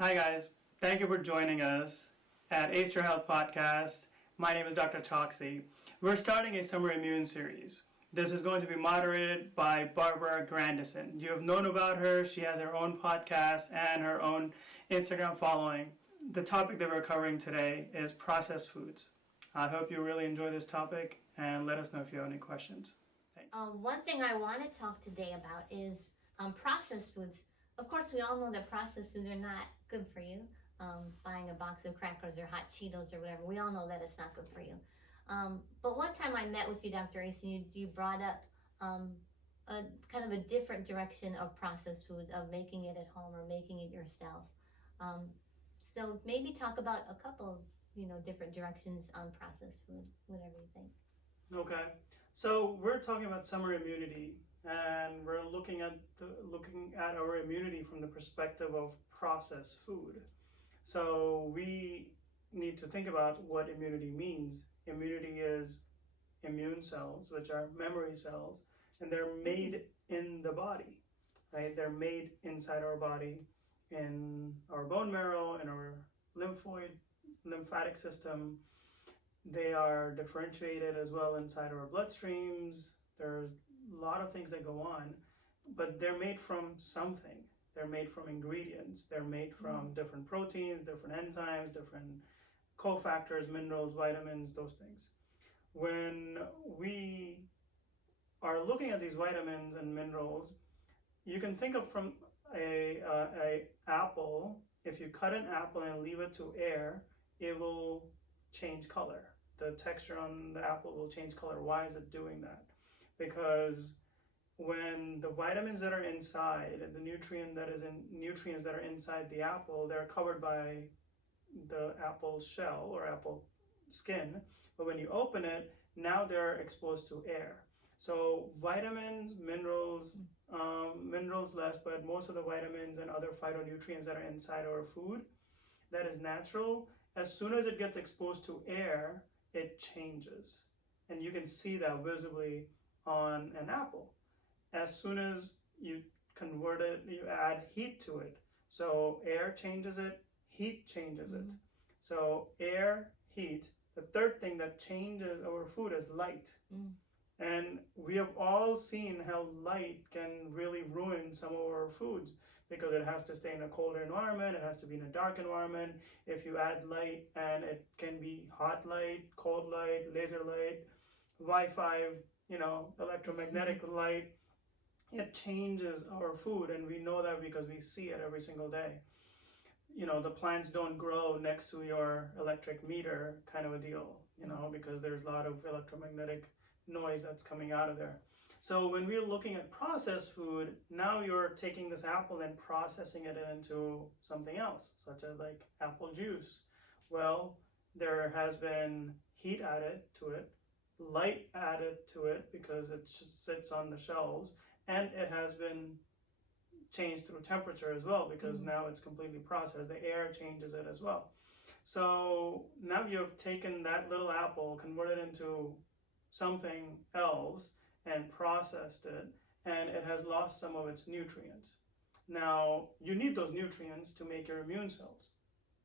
Hi, guys. Thank you for joining us at Ace Your Health Podcast. My name is Dr. Toxie. We're starting a summer immune series. This is going to be moderated by Barbara Grandison. You have known about her. She has her own podcast and her own Instagram following. The topic that we're covering today is processed foods. I hope you really enjoy this topic and let us know if you have any questions. Thanks. One thing I want to talk today about is processed foods. Of course, we all know that processed foods are not good for you. Buying a box of crackers or hot Cheetos or whatever, we all know that it's not good for you. But one time I met with you, Dr. Ace, and you brought up a kind of a different direction of processed foods, of making it at home or making it yourself. So maybe talk about a couple, different directions on processed food, whatever you think. Okay, so we're talking about summer immunity, and we're looking at our immunity from the perspective of processed food. So we need to think about what immunity means. Immunity is immune cells, which are memory cells, and they're made in the body, right? They're made inside our body, in our bone marrow, in our lymphatic system. They are differentiated as well inside our bloodstreams. There's a lot of things that go on, but they're made from something. They're made from ingredients. They're made from different proteins, different enzymes, different cofactors, minerals, vitamins, those things. When we are looking at these vitamins and minerals, you can think of from a apple. If you cut an apple and leave it to air, it will change color. The texture on the apple will change color. Why is it doing that? Because when the vitamins that are inside, the nutrients that are inside the apple, they're covered by the apple shell or apple skin. But when you open it, now they're exposed to air. So vitamins, minerals less, but most of the vitamins and other phytonutrients that are inside our food, that is natural. As soon as it gets exposed to air, it changes. And you can see that visibly on an apple. As soon as you convert it, you add heat to it. So air changes it, heat changes it. So air, heat. The third thing that changes our food is light. And we have all seen how light can really ruin some of our foods because it has to stay in a colder environment, it has to be in a dark environment. If you add light, and it can be hot light, cold light, laser light, Wi-Fi, electromagnetic light, it changes our food, and we know that because we see it every single day. The plants don't grow next to your electric meter kind of a deal, because there's a lot of electromagnetic noise that's coming out of there. So when we're looking at processed food, now you're taking this apple and processing it into something else, such as like apple juice. Well, there has been heat added to it, light added to it because it just sits on the shelves, and it has been changed through temperature as well because now it's completely processed. The air changes it as well. So now you've taken that little apple, converted it into something else and processed it, and it has lost some of its nutrients. Now, you need those nutrients to make your immune cells.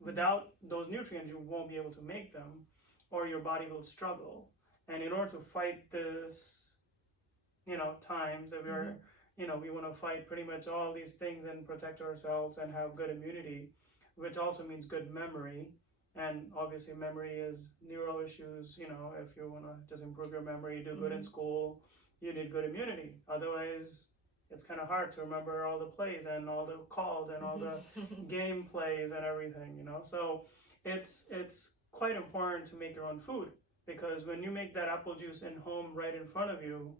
Without those nutrients, you won't be able to make them, or your body will struggle. And in order to fight this, times that we want to fight pretty much all these things and protect ourselves and have good immunity, which also means good memory. And obviously memory is neuro issues. If you want to just improve your memory, do good in school, you need good immunity. Otherwise, it's kind of hard to remember all the plays and all the calls and all the game plays and everything, So it's quite important to make your own food, because when you make that apple juice in home right in front of you,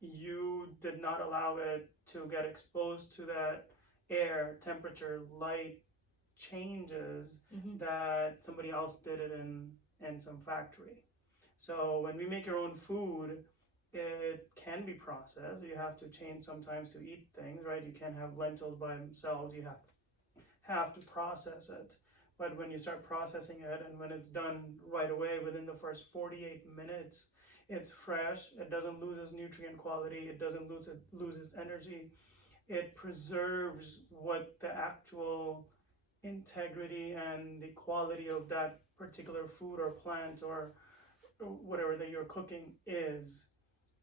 you did not allow it to get exposed to that air, temperature, light changes that somebody else did it in some factory. So when we make your own food, it can be processed. You have to change sometimes to eat things, right? You can't have lentils by themselves. You have to process it. But when you start processing it, and when it's done right away within the first 48 minutes, it's fresh. It doesn't lose its nutrient quality. It doesn't lose its energy. It preserves what the actual integrity and the quality of that particular food or plant or whatever that you're cooking is.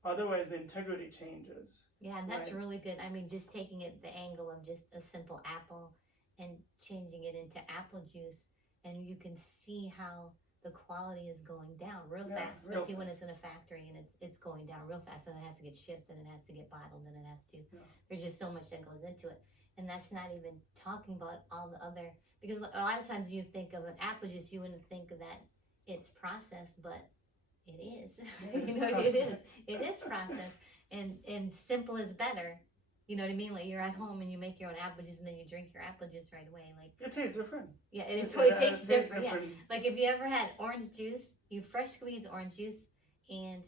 Otherwise, the integrity changes. Yeah, and that's Right. really good. I mean, just taking it the angle of just a simple apple and changing it into apple juice, and you can see how the quality is going down real Yeah, fast, real especially when it's in a factory and it's going down real fast, and it has to get shipped, and it has to get bottled, and it has to. Yeah. There's just so much that goes into it, and that's not even talking about all the other. Because a lot of times you think of an apple juice, you wouldn't think of that it's processed, but it is. It is You know, processed. it is processed, and simple is better. You know what I mean? Like you're at home and you make your own apple juice and then you drink your apple juice right away. Like It tastes different. yeah, and it totally Yeah, tastes different. Yeah, like if you ever had orange juice, you fresh squeeze orange juice, and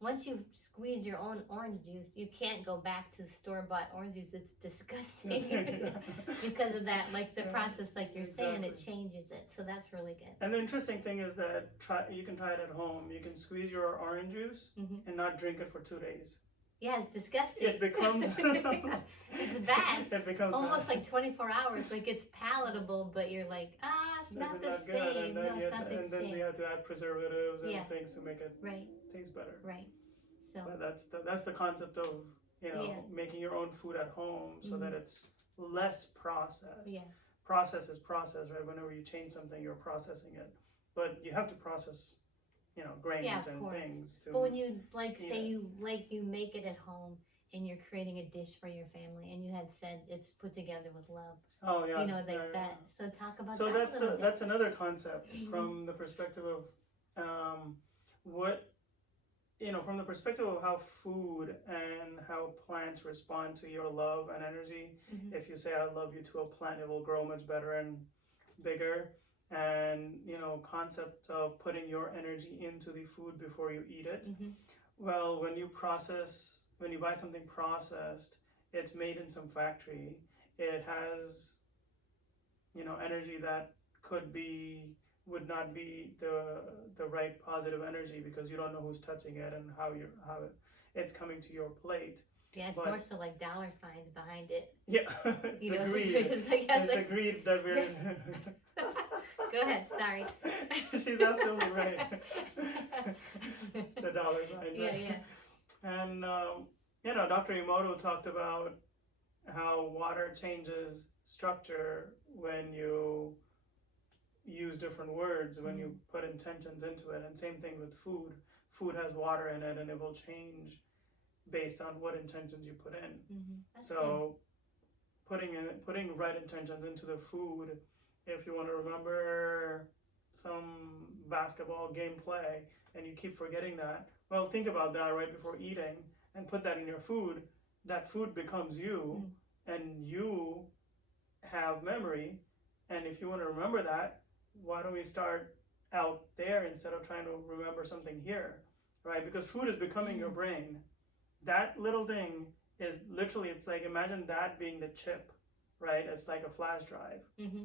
once you squeeze your own orange juice, you can't go back to store bought orange juice. It's disgusting because of that. Like the Yeah, process, like you're saying, it exactly. changes it. So that's really good. And the interesting thing is that you can try it at home. You can squeeze your orange juice Mhm. and not drink it for 2 days. Yeah, it's disgusting. It becomes it's bad. It becomes Almost bad. like 24 hours. Like it's palatable, but you're like, it's This not is the not good. same. And No, then, it's not the and then same. you have to add preservatives and Yeah. things to make it Right, taste better. right. So But that's the concept of Yeah. making your own food at home so that it's less processed. yeah, Process is process, right? Whenever you change something, you're processing it, but you have to process, grains Yeah, of and course. things. but when you like Yeah. say you make it at home and you're creating a dish for your family, and you had said it's put together with love, Oh yeah, you know, like yeah, that. So talk about So that that's a little bit. that's another concept Mhm. from the perspective of what from the perspective of how food and how plants respond to your love and energy. Mhm. If you say I love you to a plant, it will grow much better and bigger. And concept of putting your energy into the food before you eat it. Mhm. Well, when you buy something processed, it's made in some factory. It has energy that would not be the right positive energy because you don't know who's touching it and how it's coming to your plate. Yeah, it's but- more so like dollar signs behind it. Yeah, it's You the know, greed. it's like, I was It's the like, greed that we're in. go ahead, sorry. She's absolutely right. It's the dollar signs. Yeah, right? yeah. And Dr. Emoto talked about how water changes structure when you use different words, when you put intentions into it. And same thing with food. Food has water in it, and it will change based on what intentions you put in. Mhm. That's So putting right intentions into the food. If you want to remember some basketball gameplay and you keep forgetting that, well, think about that right before eating and put that in your food. That food becomes you, and you have memory. And if you want to remember that, why don't we start out there instead of trying to remember something here, right? Because food is becoming your brain. That little thing is literally, it's like, imagine that being the chip, right? It's like a flash drive. Mm-hmm.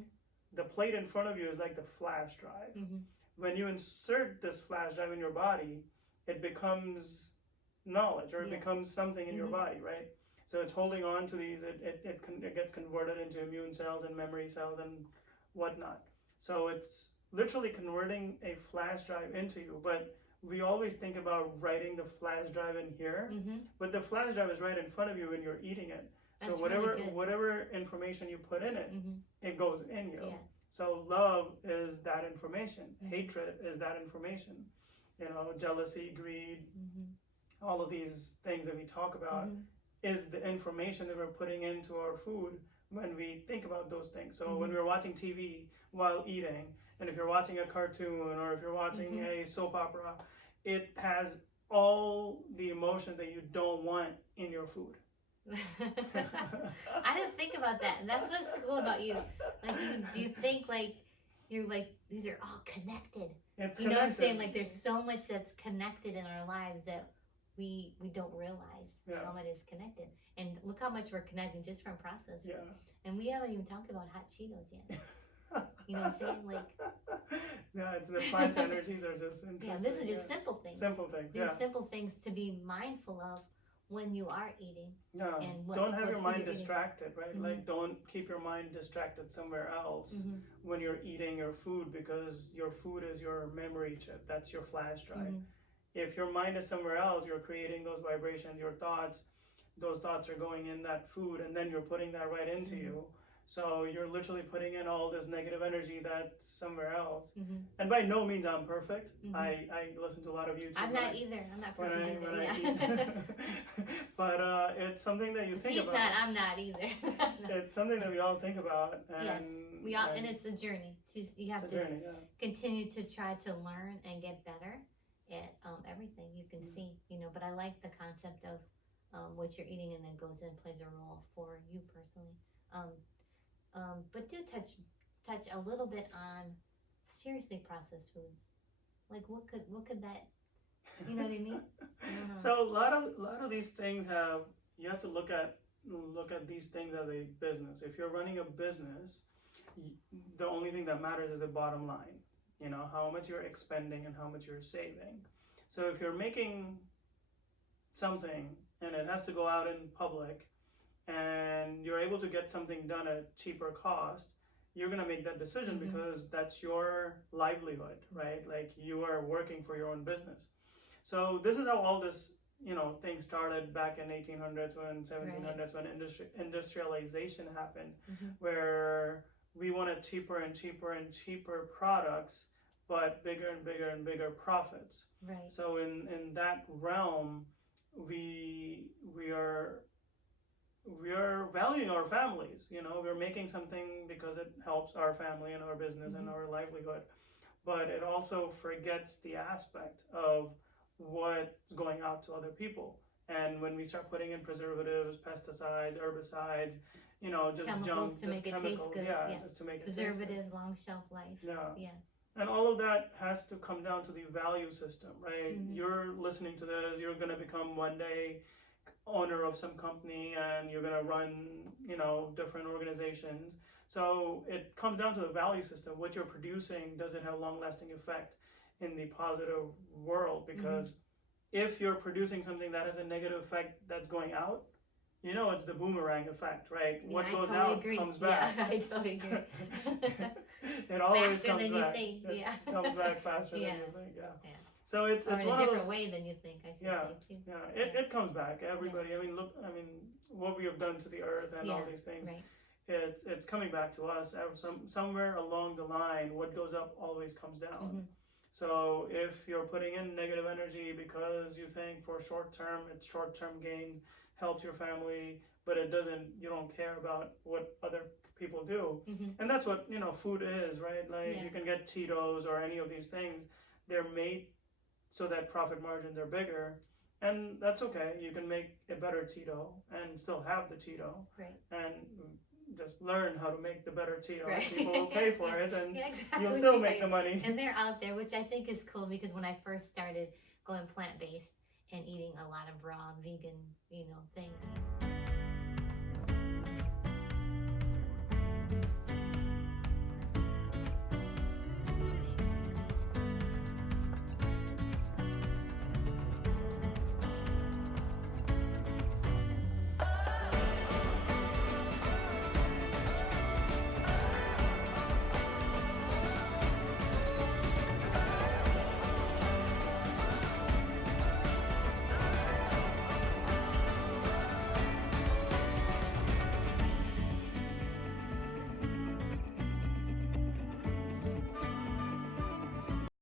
The plate in front of you is like the flash drive. Mm-hmm. When you insert this flash drive in your body, it becomes knowledge, or it Yeah. becomes something in your Mhm. body, right? So it's holding on to these, it gets converted into immune cells and memory cells and whatnot. So it's literally converting a flash drive into you. But we always think about writing the flash drive in here, Mm-hmm. but the flash drive is right in front of you when you're eating it. That's So whatever really good. whatever information you put in it, Mm-hmm. it goes in you. Yeah. So love is that information. Mhm. Hatred is that information. Jealousy, greed, Mm-hmm. all of these things that we talk about Mm-hmm. is the information that we're putting into our food when we think about those things. So Mhm. when we're watching TV while eating, and if you're watching a cartoon or if you're watching Mhm. a soap opera, it has all the emotion that you don't want in your food. I didn't think about that, and that's what's cool about you. Like, you think like you're like these are all connected. It's You know what I'm saying? connected. Like, there's so much that's connected in our lives that we don't realize Yeah. how much is connected. And look how much we're connecting just from processed food. Yeah. And we haven't even talked about hot Cheetos yet. You know what I'm saying? Like, yeah, it's the plant energies are just interesting. yeah, this is just simple things. simple things. These Yeah. simple things to be mindful of when you are eating. Yeah. And Don't have what your food mind you're eating. distracted, right? Mhm. Like, don't keep your mind distracted somewhere else when you're eating your food, because your food is your memory chip. That's your flash drive. If your mind is somewhere else, you're creating those vibrations, your thoughts, those thoughts are going in that food, and then you're putting that right into you. So you're literally putting in all this negative energy that's somewhere else. And by no means I'm perfect. I listen to a lot of YouTube. I'm not either. I'm not perfect either. When I Yeah. eat. But it's something that you think He's about. not. I'm not either. It's something that we all think about. And, Yes, we all, and it's a journey. You have it's to a journey, yeah. continue to try to learn and get better at everything you can see, but I like the concept of what you're eating and then goes in, plays a role for you personally. But do touch a little bit on seriously processed foods. Like what could that, you know what I mean? So a lot of these things you have to look at these things as a business. If you're running a business, the only thing that matters is the bottom line. How much you're expending and how much you're saving. So if you're making something and it has to go out in public and you're able to get something done at cheaper cost, you're going to make that decision because that's your livelihood, right? Like you are working for your own business. So this is how all this, thing started back in 1800s when 1700s when industrialization happened, where we wanted cheaper and cheaper and cheaper products, but bigger and bigger and bigger profits. Right. So in that realm, we are valuing our families. We're making something because it helps our family and our business and our livelihood, but it also forgets the aspect of what's going out to other people. And when we start putting in preservatives, pesticides, herbicides, just chemicals junk, to just make chemicals, it taste good. just to make it preservatives, long shelf life. Yeah. And all of that has to come down to the value system, right? You're listening to this, you're going to become one day owner of some company and you're going to run, different organizations. So it comes down to the value system. What you're producing, does it have long lasting effect in the positive world? Because if you're producing something that has a negative effect that's going out, it's the boomerang effect, right? Yeah, what goes totally out agree. comes back. Yeah, I totally agree. It always Faster comes than back. you think. It comes back faster than you think. Yeah. So it's or in one a of different those. way than you think. I should say too. It comes back. Everybody. I mean, look. I mean, what we have done to the earth and all these things. Right. It's coming back to us. Somewhere along the line, what goes up always comes down. So if you're putting in negative energy because you think for it's short-term gain, helps your family, but you don't care about what other people do. And that's what, food is, right? Like you can get Cheetos or any of these things. They're made so that profit margins are bigger. And that's okay. You can make a better Cheeto and still have the Cheeto. Right. And just learn how to make the better Cheeto. Right. People will pay for it, and exactly. you'll still make the money. And they're out there, which I think is cool because when I first started going plant-based and eating a lot of raw vegan, things,